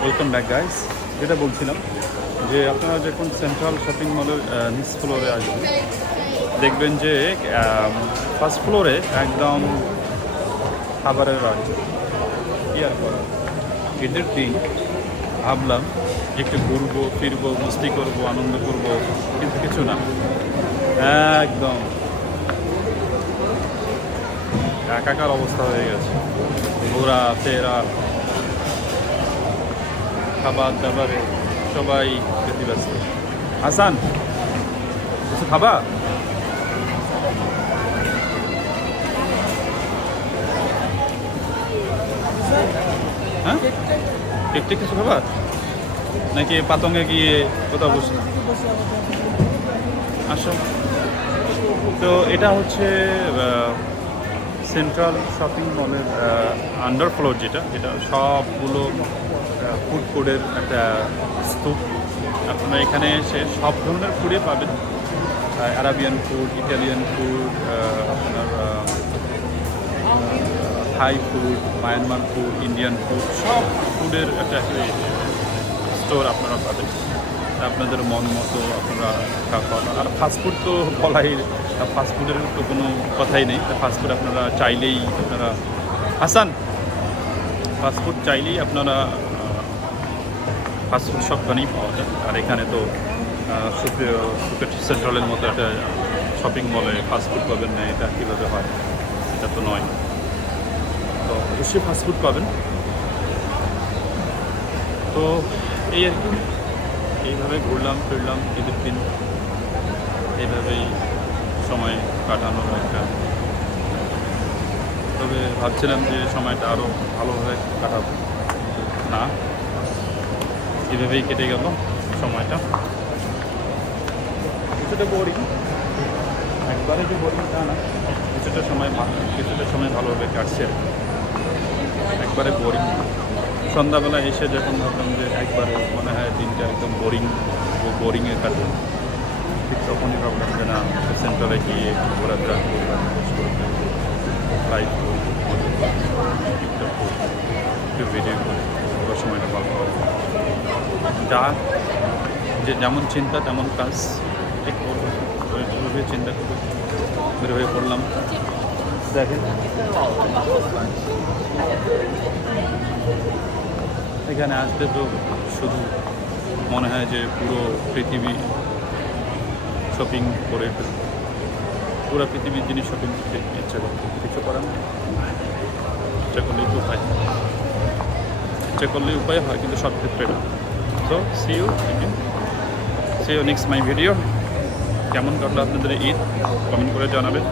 Welcome back guys. যেটা বলছিলাম যে আপনারা যখন সেন্ট্রাল শপিং মলের নিচ ফ্লোরে আসবেন দেখবেন যে ফার্স্ট ফ্লোরে একদম খাবারের রাজ ইয়ার করা। ঈদের দিন ভাবলাম একটু ঘুরবো ফিরবো মস্তি করবো আনন্দ করবো, কিন্তু কিছু না, একদম একাকার অবস্থা হয়ে গেছে। ঘোরা ফেরা খাবার দাবারে সবাই ব্যতিব্যস্ত। হাসান, কিছু খাবা? হ্যাঁ, কেকটা কিছু খাবা নাকি পাতঙ্গে গিয়ে কোথাও বসে আসো? তো এটা হচ্ছে সেন্ট্রাল শপিং মলের আন্ডার ফ্লোর, যেটা যেটা সবগুলো ফুড কোর্টের একটা স্তূপ। আপনারা এখানে এসে সব ধরনের ফুডই পাবেন, আরাবিয়ান ফুড, ইটালিয়ান ফুড, আপনার Thai food, Myanmar food, Indian food, সব ফুডের একটা স্টোর আপনারা পাবেন। আপনাদের মন মতো আপনারা খাওয়া। আর ফাস্টফুড তো বলাই, ফাস্টফুডের তো কোনো কথাই নেই। ফাস্টফুড আপনারা চাইলেই আপনারা হাসান ফাস্টফুড চাইলেই আপনারা ফাস্টফুড সবখানেই পাওয়া যায়। আর এখানে তো সুকেট সেন্ট্রালের মতো একটা শপিং মলে ফাস্টফুড পাবেন না, এটা কীভাবে হয়? এটা তো নয়। তো অবশ্যই ফাস্টফুড পাবেন। তো এই আর কি, এইভাবে ঘুরলাম ফিরলাম ঈদের দিন, এইভাবেই সময় কাটানোর একটা। তবে ভাবছিলাম যে সময়টা আরও ভালোভাবে কাটাবো, না, এভাবেই কেটে গেল সময়টা। কিছুটা বোরিং, একবারে যে বোরিং তা না, কিছুটা সময় ভালোভাবে কাটছে, একবারে বোরিং না। সন্ধ্যাবেলা এসে যখন ভাবলাম যে একবারে মনে হয় দিনটা একদম বোরিংয়ে কাটবে, ঠিক তখনই ভাবলাম যে না, সেন্ট্রালে গিয়ে একটু ঘোরাফেরা করবো, লাইভ একটু ভিডিও করে পুরো সময়টা ভালো হবে। যা যেমন চিন্তা তেমন কাজ, ঠিক ওইভাবে চিন্তা করে বের হয়ে পড়লাম। দেখেন এখানে আসলে তো শুধু মনে হয় যে পুরো পৃথিবী শপিং করে পুরো পৃথিবীর জিনিস শপিং করতে ইচ্ছা করতে, কিছু করার নেই। ইচ্ছা করলেই তো উপায়, ইচ্ছা করলেই উপায় হয়, কিন্তু সব ক্ষেত্রে না। So see you next my video. কেমন কাটলো আপনাদের ঈদ কমেন্ট করে জানাবেন।